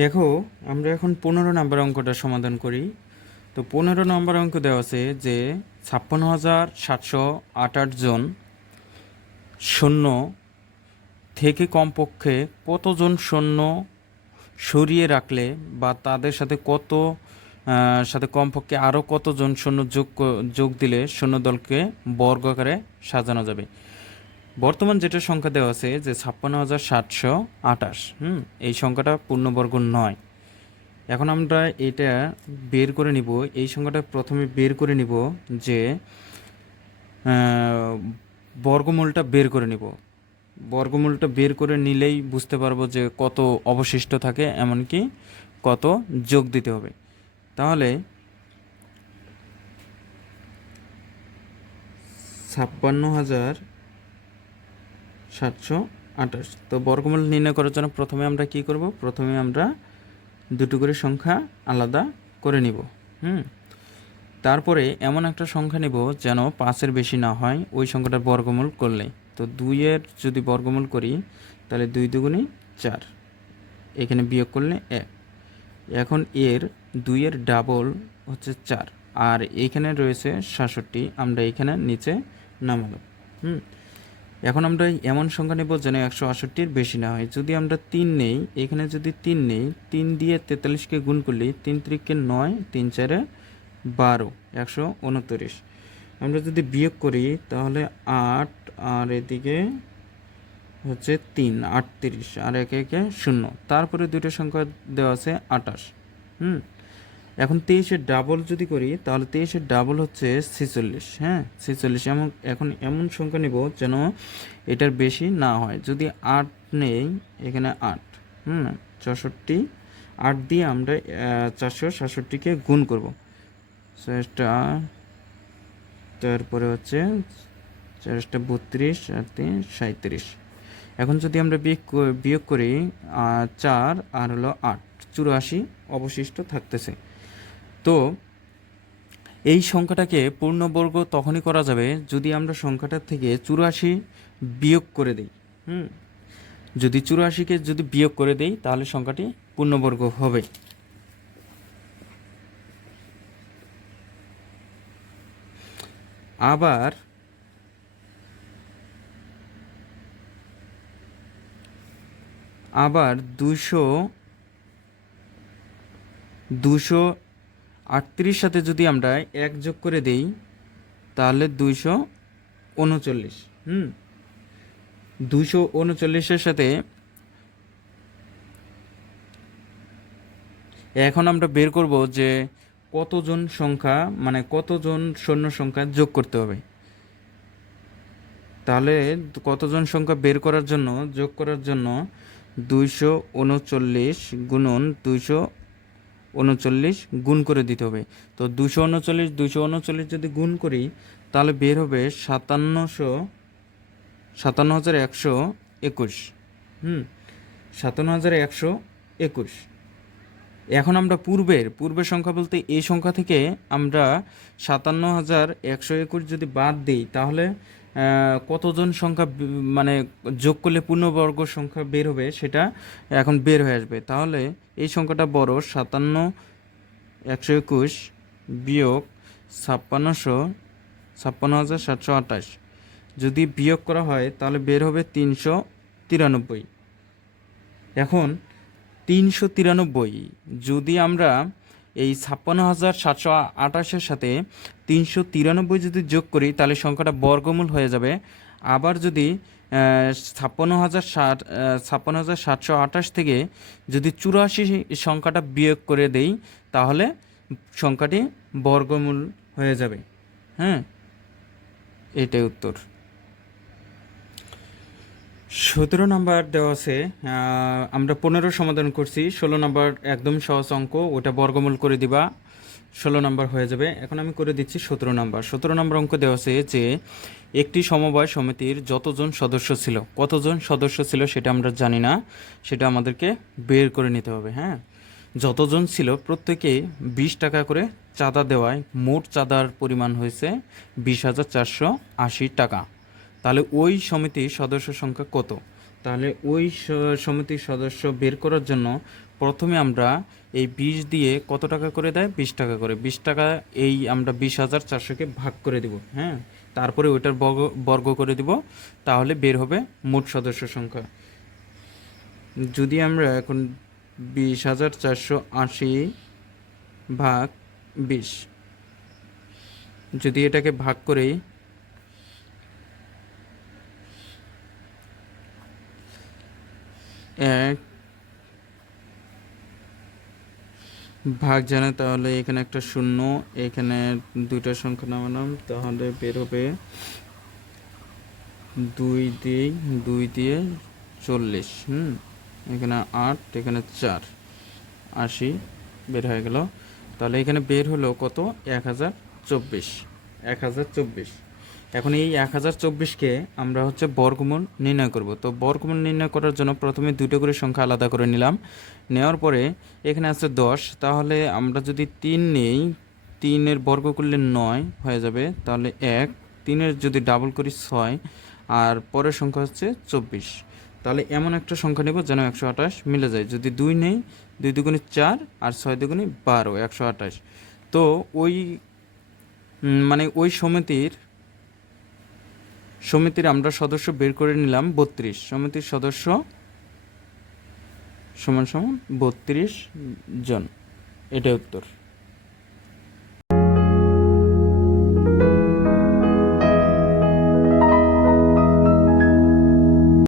দেখো, আমরা এখন 15 নম্বর অঙ্কটা সমাধান করি। তো 15 নম্বর অঙ্ক দেওয়া আছে যে 56,728 জন সৈন্য থেকে কমপক্ষে কতজন সৈন্য সরিয়ে রাখলে বা তাদের সাথে সাথে কমপক্ষে আরও কতজন সৈন্য যোগ দিলে সৈন্যদলকে বর্গাকারে সাজানো যাবে। বর্তমান যেটা সংখ্যা দেওয়া আছে যে 56,728, এই সংখ্যাটা পূর্ণবর্গ নয়। এখন আমরা এটা বের করে নিব, এই সংখ্যাটা প্রথমে বের করে নিব যে বর্গমূলটা বের করে নিব। বর্গমূলটা বের করে নিলেই বুঝতে পারবো যে কত অবশিষ্ট থাকে, এমনকি কত যোগ দিতে হবে। তাহলে 56,728, তো বর্গমূল নির্ণয় করার জন্য প্রথমে আমরা কি করব, প্রথমে আমরা দুটো করে সংখ্যা আলাদা করে নিব। তারপরে এমন একটা সংখ্যা নিব যেন 5-এর বেশি না হয় ওই সংখ্যাটার বর্গমূল করলে। তো 2-এর যদি বর্গমূল করি তাহলে 2 দুগুণে 4, এখানে বিয়োগ করলে 1। এখন এর 2-এর ডাবল হচ্ছে 4, আর এইখানে রয়েছে 67, আমরা এখানে নিচে নামালাম। এখন আমরা এমন সংখ্যা নেব যেন 168-এর বেশি না হয়। যদি আমরা 3 নেই, এখানে যদি 3 নেই, 3 দিয়ে 43কে গুণ করলে 3 3-কে 9, 3 4-এ 12, 129। আমরা যদি বিয়োগ করি তাহলে 8, আর এদিকে হচ্ছে 3, 38, আর একে একে 0। তারপরে দুটো সংখ্যা দেওয়া আছে 28। এখন 23-এর ডাবল যদি করি তাহলে 23-এর ডাবল হচ্ছে 46। 46। এখন এমন সংখ্যা নেব যেন এটার বেশি না হয়। যদি 8 নেই, এখানে 8, 64, 8 দিয়ে আমরা 467-কে গুণ করব। তারপরে হচ্ছে 4 32, আর 3 37। এখন যদি আমরা বিয়োগ করি 4 আর হলো 8, 84 অবশিষ্ট থাকতেছে। তো এই সংখ্যাটাকে পূর্ণবর্গ তখনই করা যাবে যদি আমরা সংখ্যাটার থেকে 84 বিয়োগ করে দিই। যদি 84-কে যদি বিয়োগ করে দেই তাহলে সংখ্যাটি পূর্ণবর্গ হবে। আবার 238 সাথে যদি আমরা 1 যোগ করে দেই তাহলে 239। 239-এর সাথে এখন আমরা বের করব যে কতজন সংখ্যা, মানে কতজন সৈন্য সংখ্যা যোগ করতে হবে। তাহলে কতজন সংখ্যা বের করার জন্য, যোগ করার জন্য 239 গুণন 239 গুণ করে দিতে হবে। তো 239 যদি গুণ করি তাহলে বের হবে 57,121। 57,121। এখন আমরা পূর্বের সংখ্যা বলতে এই সংখ্যা থেকে আমরা 57,121 যদি বাদ দিই তাহলে কতজন সংখ্যা মানে যোগ করলে পূর্ণবর্গ সংখ্যা বের হবে সেটা এখন বের হয়ে আসবে। তাহলে এই সংখ্যাটা বড়, 57,121 বিয়োগ 56,728 যদি বিয়োগ করা হয় তাহলে বের হবে 393। এখন 393 যদি আমরা এই 56,728-এর সাথে 393 যদি যোগ করি তাহলে সংখ্যাটা বর্গমূল হয়ে যাবে। আবার যদি 56,728 থেকে যদি 84 সংখ্যাটা বিয়োগ করে দেই তাহলে সংখ্যাটি বর্গমূল হয়ে যাবে। এটাই উত্তর। 17 নম্বর দেওয়া আছে, আমরা 15 সমাধান করছি। 16 নম্বর একদম সহজ অঙ্ক, ওটা বর্গমূল করে দিবা, 16 নম্বর হয়ে যাবে। এখন আমি করে দিচ্ছি 17 নম্বর। 17 নম্বর অঙ্ক দেওয়া আছে যে একটি সমবায় সমিতির যতজন সদস্য ছিল, কতজন সদস্য ছিল সেটা আমরা জানি না, সেটা আমাদেরকে বের করে নিতে হবে। যতজন ছিল প্রত্যেকে 20 টাকা করে চাঁদা দেওয়ায় মোট চাঁদার পরিমাণ হয়েছে 20,480 টাকা। তাহলে ওই সমিতির সদস্য সংখ্যা কত? তাহলে ওই সমিতির সদস্য বের করার জন্য প্রথমে আমরা এই 20 দিয়ে কত টাকা করে দেয়, 20 টাকা করে, 20 টাকা এই আমরা 20,400-কে ভাগ করে দিব, হ্যাঁ, তারপরে ওইটার বর্গ করে দিব, তাহলে বের হবে মোট সদস্য সংখ্যা। যদি আমরা এখন 20,480 ভাগ 20, যদি এটাকে ভাগ করি, এক ভাগ জানে, তাহলে এখানে একটা শূন্য, এখানে দুইটা সংখ্যা নামালাম, তাহলে বের হবে 2 দিয়ে 40, এখানে 8, এখানে 4, 80 বের হয়ে গেল। তাহলে এখানে বের হলো কত, 1024। এখন এই 1024-কে আমরা হচ্ছে বর্গমূল নির্ণয় করব। তো বর্গমূল নির্ণয় করার জন্য প্রথমে দুটো করে সংখ্যা আলাদা করে নিলাম, নেওয়ার পরে এখানে আছে 10, তাহলে আমরা যদি 3 নেই, 3-এর বর্গ করলে 9 হয়ে যাবে, তাহলে 1, 3-এর যদি ডাবল করি 6, আর পরের সংখ্যা হচ্ছে 24। তাহলে এমন একটা সংখ্যা নেব যেন 128 মিলে যায়। যদি 2 নেই, 2 দুগুণে 4 আর 6 দুগুণে 12, 128। তো ওই মানে ওই সমিতির আমরা সদস্য বের করে নিলাম 32। সমিতির সদস্য সমান 32 জন, এটাই উত্তর।